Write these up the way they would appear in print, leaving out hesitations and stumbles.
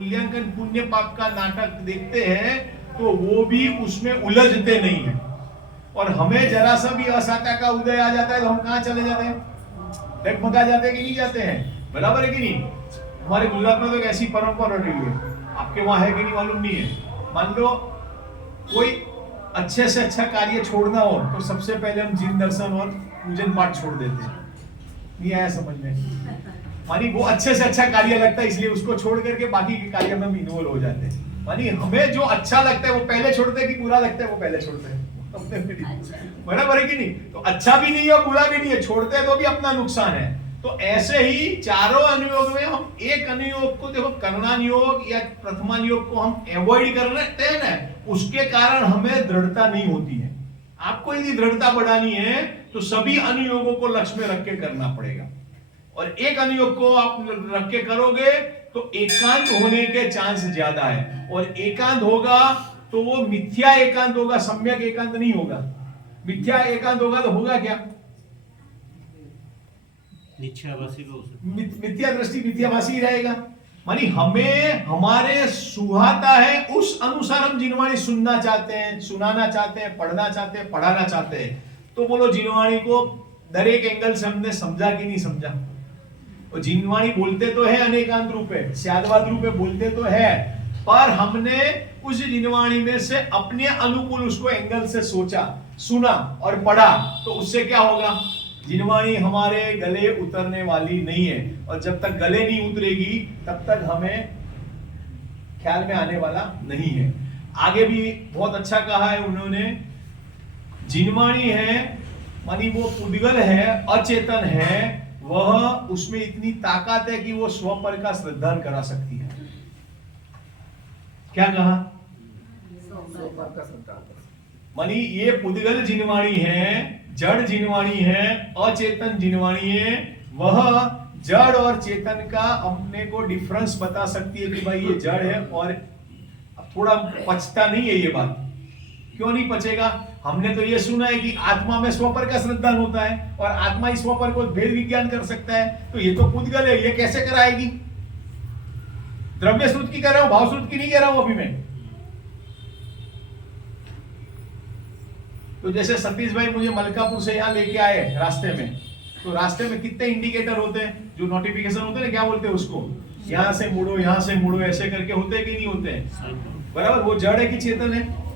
मूल्यांकन पुण्य पाप का नाटक देखते हैं तो वो भी उसमें उलझते नहीं है। और हमें जरा सा भी असत्य का उदय आ जाता है तो हम कहां चले जाते हैं, डगमगा जाते हैं कि नहीं जाते हैं। बराबर है कि नहीं। हमारे गुजरात में तो एक ऐसी परंपरा रही है, आपके वहां है कि नहीं मालूम नहीं है। मान लो कोई अच्छे से अच्छा कार्य छोड़ना हो तो सबसे पहले हम जिन दर्शन और पूजन पाठ छोड़ देते हैं। नहीं आया समझ में। मानी वो अच्छे से अच्छा कार्य लगता है इसलिए उसको छोड़ करके बाकी के कार्य में हम इन्वॉल्व हो जाते हैं। मानी हमें जो अच्छा लगता है वो पहले छोड़ते हैं कि बुरा लगता है वो पहले छोड़ते हैं। बराबर है कि नहीं। तो अच्छा भी नहीं है बुरा भी नहीं है, छोड़ते हैं तो भी अपना नुकसान है। तो ऐसे ही चारों अनुयोग में हम एक अनुयोग को देखो, कर्णानुयोग या प्रथमानुयोग को हम अवॉइड कर रहे हैं ना, उसके कारण हमें दृढ़ता नहीं होती है। आपको यदि दृढ़ता बढ़ानी है तो सभी अनुयोगों को लक्ष्य में रख के करना पड़ेगा। और एक अनुयोग को आप रख के करोगे तो एकांत होने के चांस ज्यादा है। और एकांत होगा तो वो मिथ्या एकांत होगा, सम्यक एकांत नहीं होगा। मिथ्या एकांत होगा तो होगा क्या, मिथ्या दृष्टि मिथ्याभासी रहेगा। मानी हमें हमारे सुहाता है उस अनुसार हम जिनवाणी सुनना चाहते हैं, सुनाना चाहते हैं, पढ़ना चाहते हैं, पढ़ाना चाहते हैं। तो बोलो जिनवाणी को दर एक एंगल से हमने समझा कि नहीं समझा। और जिनवाणी बोलते तो है अनेकांत रूप है, स्यादवाद रूप है, बोलते तो है, पर हमने उस जिनवाणी में से अपने अनुकूल उसको एंगल से सोचा, सुना और पढ़ा। तो उससे क्या होगा, जिनवाणी हमारे गले उतरने वाली नहीं है। और जब तक गले नहीं उतरेगी तब तक हमें ख्याल में आने वाला नहीं है। आगे भी बहुत अच्छा कहा है उन्होंने, जिनवाणी है मानी वो पुद्गल है, अचेतन है, वह उसमें इतनी ताकत है कि वो स्वपर का श्रद्धान करा सकती है। क्या कहा, मानी ये पुद्गल जिनवाणी है, जड़ जिनवाणी है, अचेतन जिनवाणी है। वह जड़ और चेतन का अपने को डिफरेंस बता सकती है कि भाई ये जड़ है। और थोड़ा पचता नहीं है ये बात। क्यों नहीं पचेगा, हमने तो ये सुना है कि आत्मा में स्वपर का श्रद्धान होता है और आत्मा इस स्वपर को भेद विज्ञान कर सकता है। तो ये तो पुद्गल है, ये कैसे कराएगी। द्रव्य श्रुत की कह रहा हूं, भाव श्रुत की नहीं कह रहा हूं अभी मैं। तो जैसे सतीश भाई मुझे मलकापुर से यहाँ लेके आए रास्ते में, तो रास्ते में कितने इंडिकेटर होते हैं, जो नोटिफिकेशन होते हैं, क्या बोलते हैं उसको, यहां से मुड़ो, यहां से मुड़ो, ऐसे करके होते हैं कि नहीं होते हैं। बराबर, वो जड़ है कि चेतन है,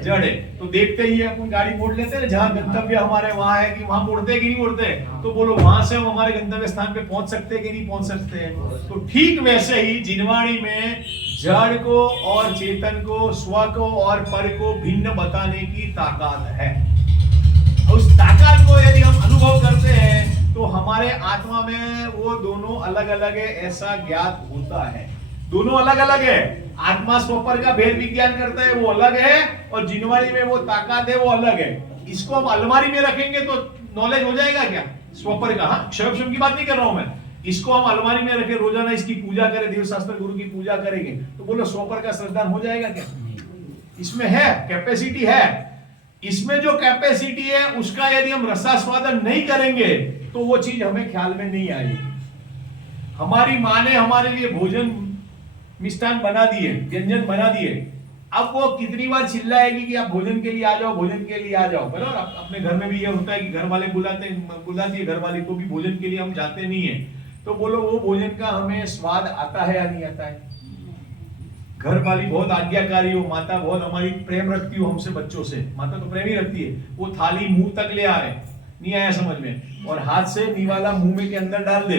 जड़ है। तो देखते ही अपन गाड़ी मोड़ लेते हैं, जहां गंतव्य हमारे वहां है कि वहां मुड़ते हैं कि नहीं मुड़ते हैं। तो बोलो वहां से हम हमारे गंतव्य स्थान पे पहुंच सकते हैं कि नहीं पहुंच सकते हैं। तो ठीक वैसे ही जिनवाणी में जड़ को और चेतन को, स्व को और पर को भिन्न बताने की ताकत है। उस ताकत को यदि हम अनुभव करते हैं तो हमारे आत्मा में वो दोनों अलग अलग है, ऐसा ज्ञात होता है। दोनों अलग अलग है। आत्मा स्वपर का भेद विज्ञान करता है, वो अलग है, और जिनवाणी में वो ताकत है, वो अलग है। इसको हम अलमारी में रखेंगे तो नॉलेज हो जाएगा क्या स्वपर का। हाँ, क्षम की बात नहीं कर रहा हूं मैं। इसको हम अलमारी में रखे, रोजाना इसकी पूजा करें, देवशास्त्र गुरु की पूजा करेंगे, तो बोलो स्वपर का श्रद्धान हो जाएगा क्या। इसमें है कैपेसिटी है। इसमें जो कैपेसिटी है उसका यदि हम रसास्वादन नहीं करेंगे तो वो चीज हमें ख्याल में नहीं आएगी। हमारी माँ ने हमारे लिए भोजन मिष्ठान बना दिए, व्यंजन बना दिए, अब वो कितनी बार चिल्लाएगी कि आप भोजन के लिए आ जाओ, भोजन के लिए आ जाओ। बराबर, अपने घर में भी ये होता है कि घर वाले बुलाती है घर वाले को भी, भोजन के लिए हम जाते नहीं है। तो बोलो वो भोजन का हमें स्वाद आता है या नहीं आता है। घर वाली बहुत आज्ञाकारी हो, माता बहुत हमारी प्रेम रखती हो हमसे, बच्चों से माता तो प्रेम ही रखती है, वो थाली मुंह तक ले आए, नहीं आया समझ में, और हाथ से निवाला मुंह में के अंदर डाल दे,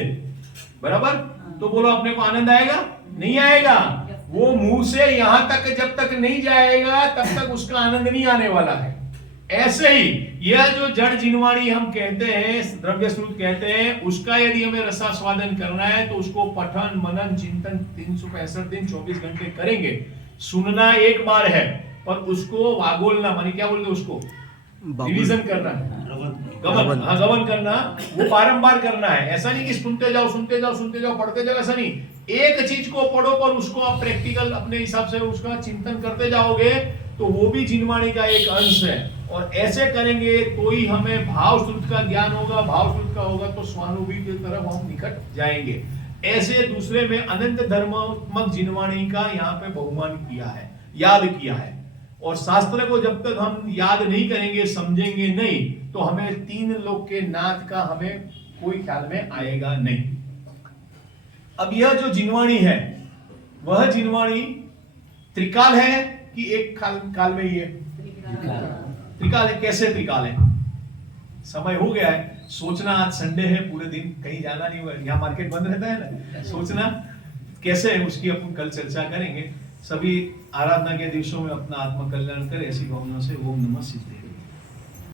बराबर, तो बोलो अपने को आनंद आएगा, नहीं आएगा। वो मुंह से यहां तक जब तक नहीं जाएगा तब तक उसका आनंद नहीं आने वाला है। ऐसे ही यह जो जड़ जिनवाणी हम कहते हैं, द्रव्य श्रुत कहते हैं, उसका यदि हमें रसास्वादन करना है तो उसको पठन मनन चिंतन 365 दिन 24 घंटे करेंगे। सुनना एक बार है, पर उसको वागोलना, मानी क्या बोलते उसको, रिवीजन करना है, गमन, हाँ गमन करना, वो बारंबार करना है। ऐसा नहीं कि सुनते जाओ सुनते जाओ सुनते जाओ पढ़ते जाओ, ऐसा नहीं। एक चीज को पढ़ो पर उसको आप प्रैक्टिकल अपने हिसाब से उसका चिंतन करते जाओगे तो वो भी जिनवाणी का एक अंश है। और ऐसे करेंगे तो ही हमें भाव श्रुत का ज्ञान होगा, भाव श्रुत का होगा तो स्वानुभूति की तरफ हम निकट जाएंगे। ऐसे दूसरे में अनंत धर्मात्मक जिनवाणी का यहाँ पे बहुमान किया है, याद किया है। और शास्त्र को जब तक हम याद नहीं करेंगे, समझेंगे नहीं, तो हमें तीन लोक के नाथ का हमें कोई ख्याल में आएगा नहीं। अब यह जो जिनवाणी है, वह जिनवाणी त्रिकाल है कि एक काल में ही है? त्रिकाल है। कैसे त्रिकाल है? समय हो गया है सोचना, आज संडे है, पूरे दिन कहीं जाना नहीं हुआ, यहाँ मार्केट बंद रहता है ना, सोचना कैसे है उसकी अपन कल चर्चा करेंगे। सभी आराधना के दिवसों में अपना आत्म कल्याण करें, ऐसी भावना से ओम नमः सिद्धे।